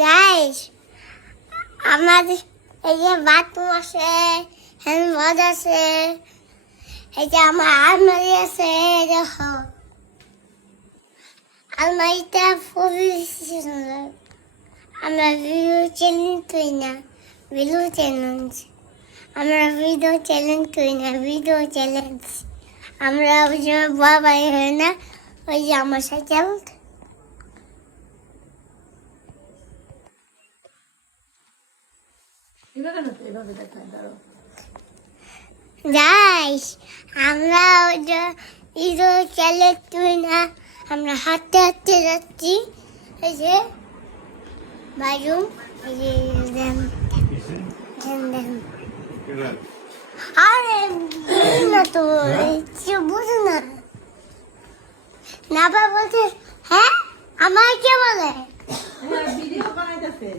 যাইস আমাদের এই যে বাথরুম আছে, হ্যান্ড আছে, এই যে আমার আলমারি আছে, দেখো আলমারিটা খুবই সুন্দর। আমরা ভিডিও চ্যালেঞ্জ করি না, ভিডিও চ্যালেঞ্জ। আমরা ভিডিও চ্যালেঞ্জ করি না, ভিডিও চ্যালেঞ্জ। আমরা ওই যে বাবা হয় না, ওই যে আমার সাথে যাইস আমরা ওই যে ভিডিও চ্যালেঞ্জ করি না, আমরা হাঁটতে হাঁটতে যাচ্ছি। এই যে বাথরুম, এই যে আরে না তো বুঝো না না বাবা বলছে, হ্যাঁ আমার কে বলে ভিডিও বানাইতেছে।